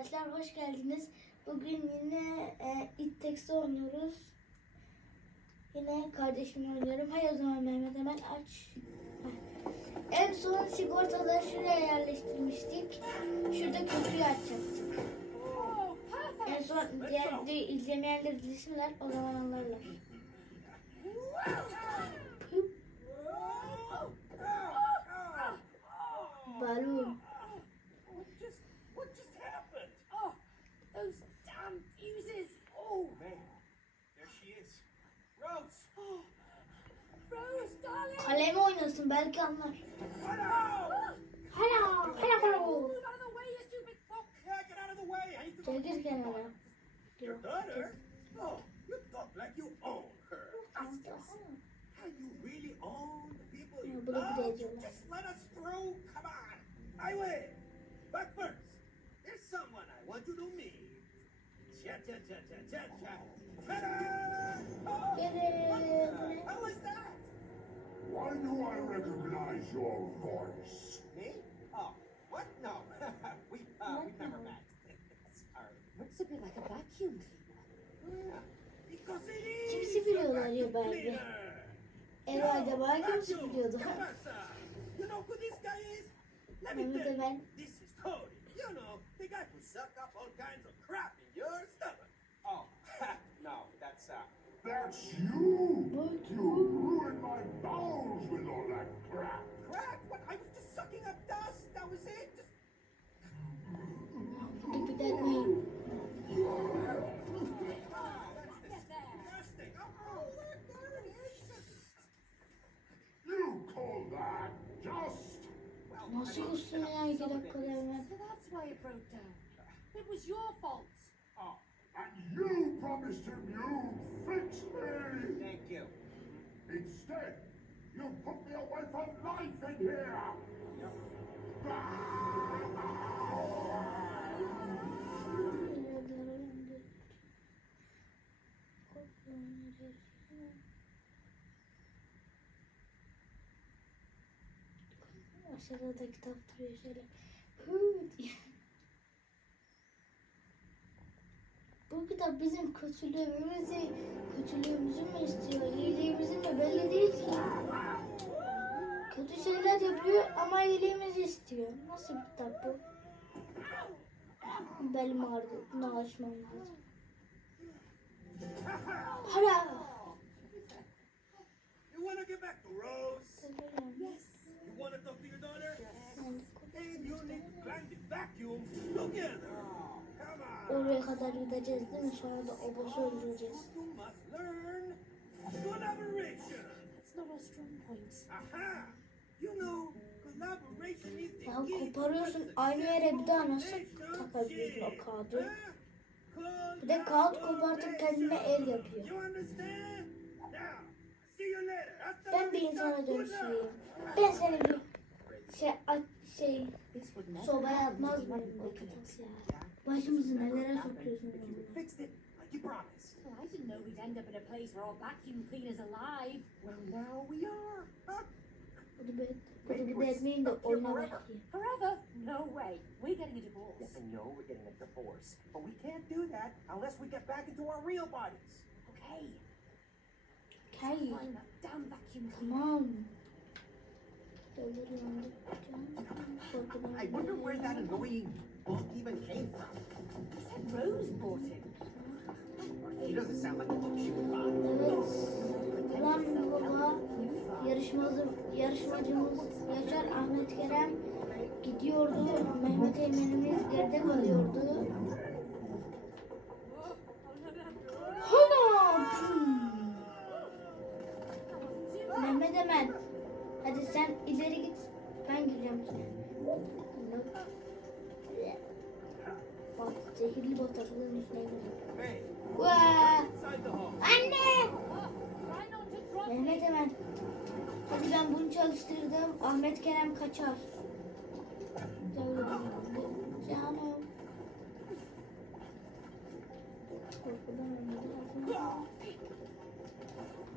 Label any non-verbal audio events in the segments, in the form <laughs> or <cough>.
arkadaşlar, hoş geldiniz. Bugün yine e, It Takes'i oynuyoruz. Yine kardeşimle oynuyorum. Hayır o zaman Mehmet hemen aç. En son sigortaları şuraya yerleştirmiştik. Şurada köprüyü açacaktık. En son diğer videoyu izlemeyenler izlesinler, o zaman anlarlar. Balon. Out of the way! I need to Çekil kenara. Your daughter? Oh, you talk like you own her. Bastards. And you really own the people you Ya, bu da bir love? Just let us through. Come on. I will. But first, there's someone I want you to meet. Cha cha cha cha cha cha. Ta-da! Oh, Gelin. what the hell is that? Why do I recognize your voice? Me? Oh, what? No. <laughs> we, uh, we never met. <laughs> Sorry. Looks a bit like a vacuum cleaner. Yeah, Because it is Kimsi a biliyorlar ya vacuum belki. cleaner. Ev acaba kimsi Vacuum. biliyordu? ¿Qué pasa? You know who this guy is? Let me Mehmet tell you. Emen. This is Cody. You know, the guy who suck up all kinds of crap in your stomach. Oh, <laughs> no, that's uh. That's you! You ruined my bowels with all that crap! Crap! What? I was just sucking up dust. That was it. Just Dikkat etmeyin. ah, that's disgusting. Oh, oh, look, there it is. You call that just? Well, Nasıl I mean, kussun ya iki dakikada hemen? So that's why it broke down. It was your fault. And you promised him you'd fix me! thank you. Instead, you put me away from life in here! Aşağıda da kitap duruyor şöyle. Hı diye. Bu kitap bizim kötülüğümüzü, kötülüğümüzü mü istiyor, iyiliğimizi mi belli değil ki. Kötü şeyler yapıyor ama iyiliğimizi istiyor. Nasıl bir kitap bu? Belim ağrıdı. Bunu açmam lazım. Hala. You want to get back to Rose? Yes. You want to talk to your daughter? And you need to the vacuum together. Oraya kadar gideceğiz değil mi? Sonra da o boss'u öldüreceğiz. Ya koparıyorsun aynı yere bir daha nasıl takabiliyorsun o kağıdı? Bir de kağıt kopartıp kendine el yapıyor. Ben bir insana. Buddha. Ben seni bir şey, şey sobaya atmaz mıyım bu broken kitap it. ya? Başımızı nelere sokuyorsun you fixed it like you promised. Well, I didn't know we'd end up in a place where our vacuum cleaner's are alive. Well, now we are. Huh? Hadi be, hadi bir de etmeyin de oyna bak diye. Forever? No way. We're getting a divorce. Yes, I know we're getting a divorce, but we can't do that unless we get back into our real bodies. Okay. Hey, Find that damn vacuum cleaner. tamam. Öldürüyorum. That annoying book even came from. He said Rose bought it. He doesn't sound like a book she would buy. Ulan baba yarışmacı, yarışmacımız Yaşar Ahmet Kerem gidiyordu. Mehmet Eymen'imiz geride kalıyordu. Mehmet Emen. Hadi sen ileri git. Ben gireceğim zehirli hall. Anne! Mehmet Emen. Hadi ben bunu çalıştırdım. Ahmet Kerem kaçar. Canım.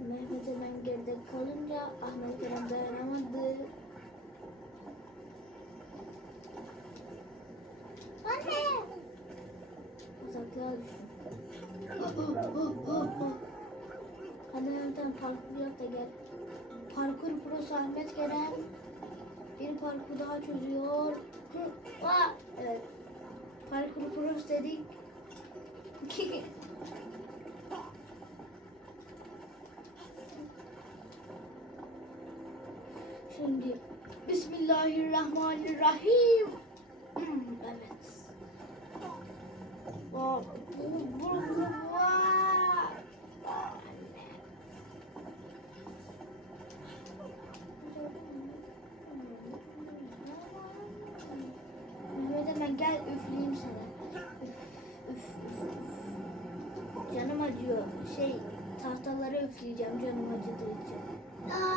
Mehmet Emen geride kalınca Ahmet Kerem dayanamadı. Anne! Takla düştüm. Mehmet'ten parkur yap da gel. Parkur prosu Ahmet Kerem. Bir parkur daha çözüyor. Aa, evet. Parkur prosu dedik. <laughs> Şimdi Bismillahirrahmanirrahim. Hmm, evet. Aa, bu, bu, bu, vaa. Mehmet hemen gel üfleyeyim sana. Üf, üf, üf. Canım acıyor. Şey tahtalara üfleyeceğim canım acıdığı için. Aa.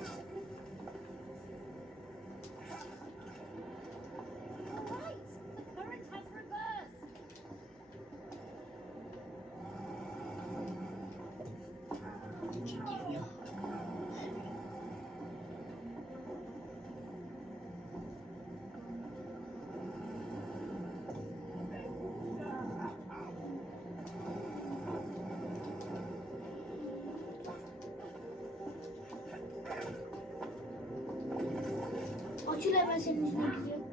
you Atilla ben senin üstüne gidiyorum.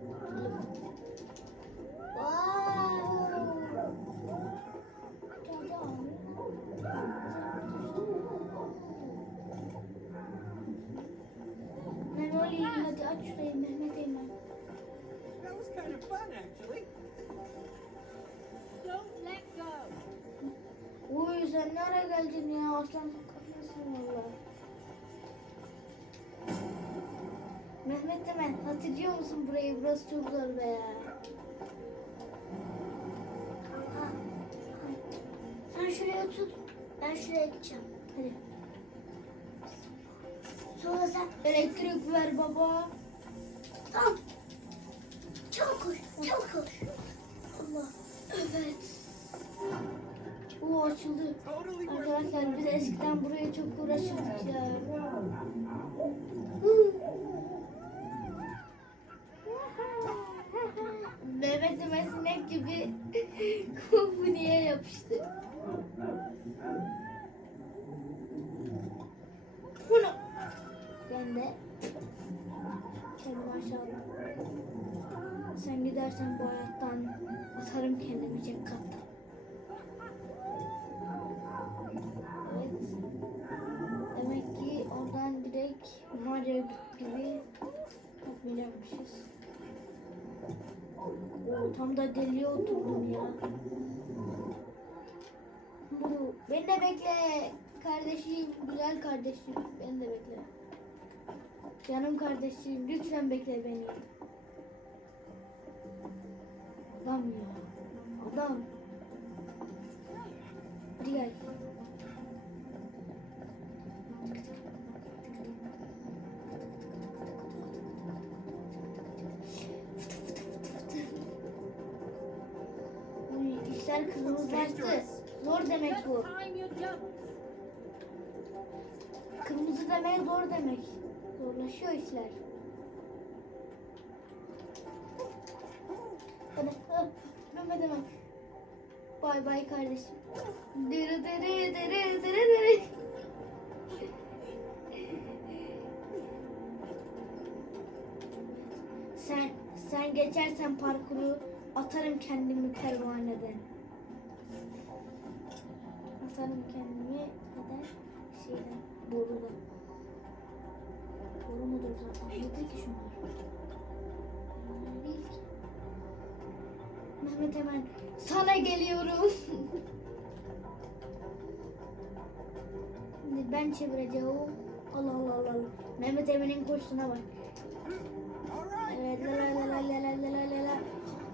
Burası çok zor be. Kanka. Sen şuraya tut. Ben şuraya gideceğim. Hadi. Sonra sen Elektrik ver baba. Tamam. Çabuk koş. Çabuk koş. Allah. Evet. Bu açıldı. Arkadaşlar biz eskiden buraya çok uğraşırdık ya. Mehmet Ömer sinek gibi kompuniye yapıştı. Bunu. Ben de kendimi aşağıda. Sen gidersen bu hayattan atarım kendimi cenk katta. Evet. Demek ki oradan direkt Mario gibi yapmayacakmışız. Oo, tam da deliye oturdum ya. Bu, beni de bekle. Kardeşim, güzel kardeşim. Beni de bekle. Canım kardeşim, lütfen bekle beni. Adam ya. Adam. Hadi gel. Kırmızılaştı. Zor demek bu. Kırmızı demek zor demek. Zorlaşıyor işler. Hadi. Mehmet hemen. Bay bay kardeşim. Dırı dırı dırı dırı dırı. Sen sen geçersen parkuru atarım kendimi pervaneden. Atarım kendimi neden şeyden borudan. Boru mudur zaten? Nedir ki şunlar? Mehmet hemen sana geliyorum. Şimdi ben çevireceğim. Allah Allah Allah. Mehmet Emin'in koşusuna bak. Evet la la la la la la la la la la.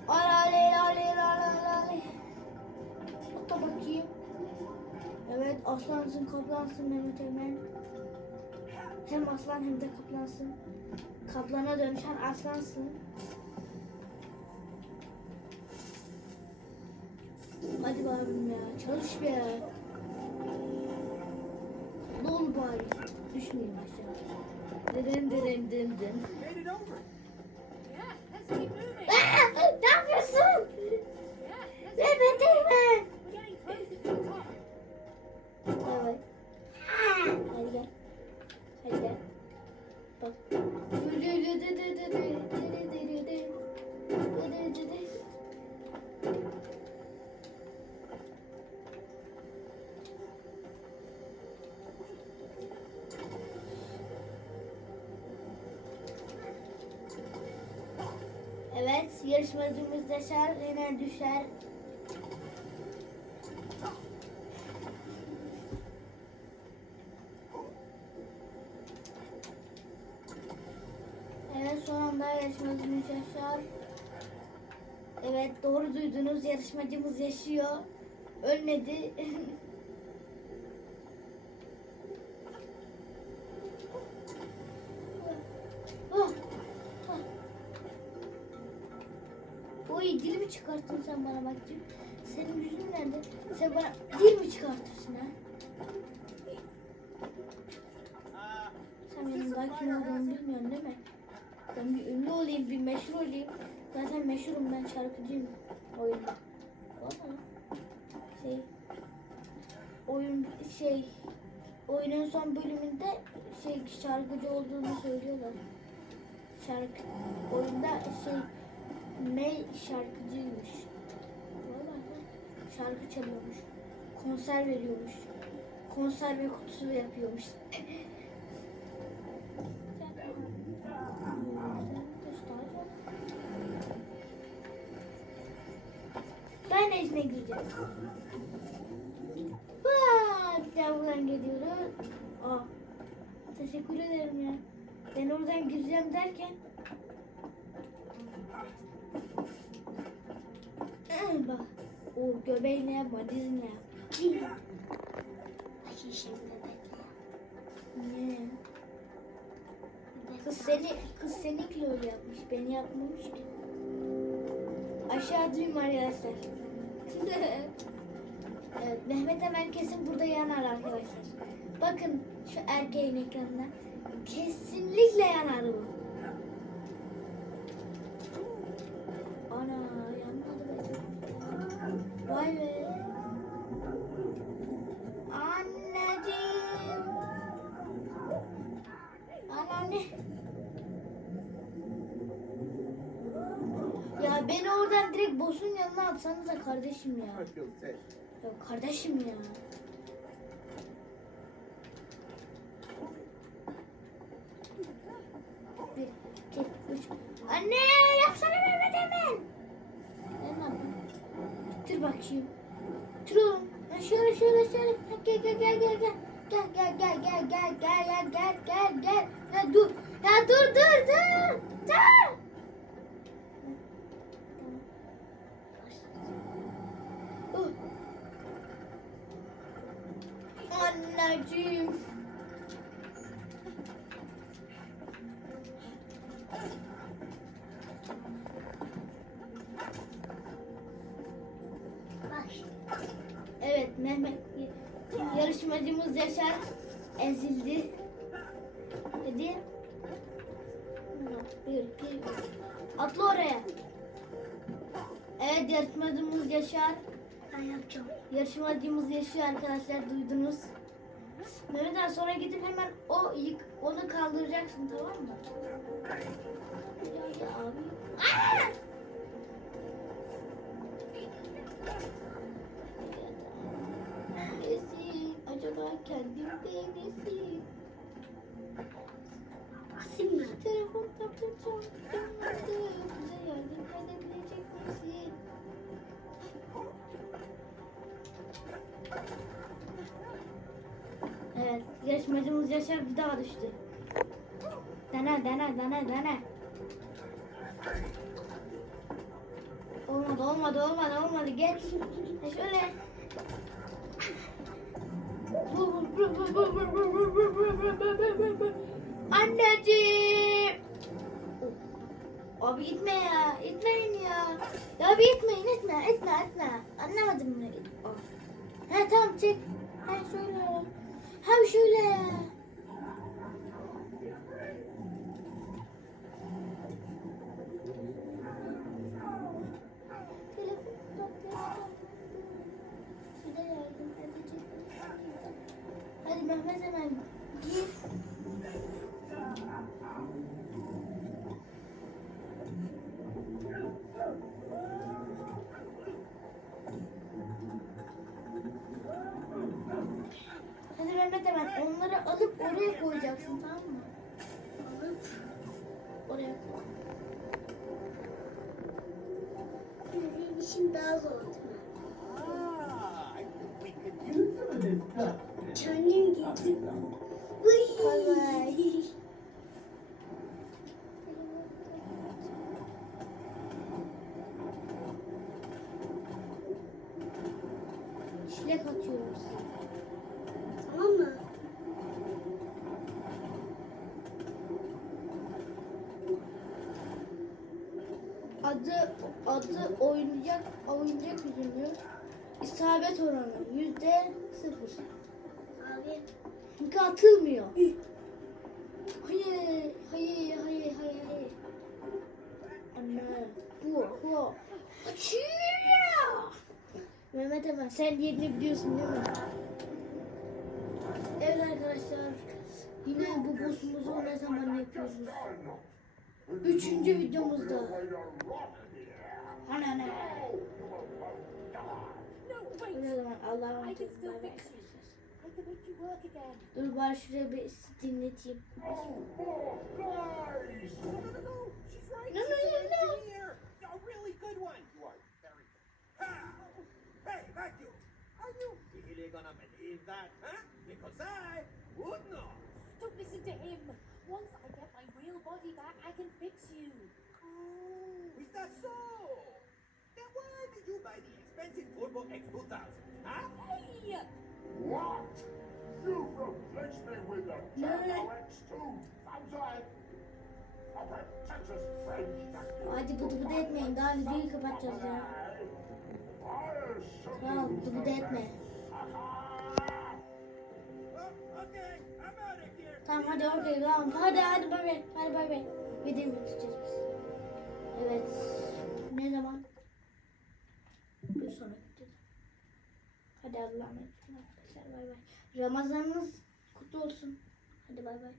Alale lale la la la la. Atla bakayım. Evet aslansın kaplansın Mehmet Emin. Hem aslan hem de kaplansın. Kaplana dönüşen aslansın. Hadi babam ya çalış be olur bari. Düşmeyeyim aşağı. Dın dın dın yarışmacımız Yaşar yine düşer. Evet son anda yarışmacımız Yaşar. Evet doğru duydunuz yarışmacımız yaşıyor. Ölmedi. <laughs> Oy dil mi çıkarttın sen bana bakayım? Senin yüzün nerede? Sen bana dil mi çıkartırsın ha? Sen benim daha kim olduğumu bilmiyorsun değil mi? Ben bir ünlü olayım, bir meşhur olayım. Zaten meşhurum ben şarkıcıyım oyunda. Valla. Şey, oyun şey, oyunun son bölümünde şey şarkıcı olduğunu söylüyorlar. Şarkı, oyunda şey, May şarkıcıymış. Şarkı çalıyormuş. Konser veriyormuş. Konserve kutusu yapıyormuş. <laughs> Ben Ejne bir daha buradan geliyoruz. Aa, teşekkür ederim ya. Ben oradan gireceğim derken bak o göbeğini yapma yap. Ay şimdi bekle. Ne? Kız seni kız seninki öyle yapmış. Beni yapmamış ki. Aşağı duyma arkadaşlar. <laughs> evet, Mehmet Emel kesin burada yanar arkadaşlar. Bakın şu erkeğin ekranına. Kesinlikle yanar bu. Beni oradan direkt boss'un yanına atsanıza kardeşim ya. Ya kardeşim ya. Bir, iki, üç. Anne yapsana Mehmet hemen. Hemen. Dur bakayım. Dur oğlum. Ha, şöyle şöyle şöyle. Gel gel gel gel gel. Gel gel gel gel gel gel gel gel gel gel. Ya dur. Ya dur dur. Dur. Dur. Şimdi. Evet Mehmet yarışmacımız Yaşar ezildi. Üç. Atla oraya. Evet yarışmacımız Yaşar. Ben yapacağım. Yarışmacımız yaşıyor arkadaşlar duydunuz. Abi sonra gidip hemen o yık, onu kaldıracaksın tamam mı? Ya, ya abi. Aa! Nesin? Acaba? Basayım mı? Telefon yanmadı. Bize yardım edebilecek misin? Evet. Yarışmacımız Yaşar bir daha düştü. Dene dene dene dene. Olmadı olmadı olmadı olmadı geç. E şöyle. Anneciğim. Abi gitme ya. Gitmeyin ya. Ya abi gitmeyin etme etme etme. Anlamadım mı? Oh. Ha tamam çek. Ha şöyle. Daha zor değil mi? Ah, Adı adı oynayacak oyuncak üzülüyor. İsabet oranı yüzde sıfır. Abi Çünkü atılmıyor. Hayır, hayır, hayır, hayır, hayır. Anne, bu, bu. Açıyor. Mehmet hemen sen yerini biliyorsun değil mi? Evet arkadaşlar. Yine bu boss'umuzu ne zaman yapıyoruz? Üçüncü videomuzda. Ana ne? O zaman Allah'a emanet olun. Dur bari şuraya bir dinleteyim. No, no, no, no. A really good one. You are very good. Are you really gonna believe that, huh? Because I would not. Don't listen to him. Once body back, I can fix you. Oh, is that so? Then why did you buy the expensive Turbo X2000? Huh? Hey! What? You replaced me with the No. Turbo X2000? A pretentious French Hadi bıdı bıdı etmeyin. Daha videoyu kapatacağız ya. I'll show Tamam you bıdı bıdı etme. Okay. I'm out of here. Tamam hadi okey tamam. Hadi hadi bay bay. Hadi bay bay. Videoyu bitireceğiz biz. Evet. Ne zaman? Bir sonraki videoda. Hadi Allah'a emanet olun arkadaşlar. Bay bay. Ramazanınız kutlu olsun. Hadi bay bay.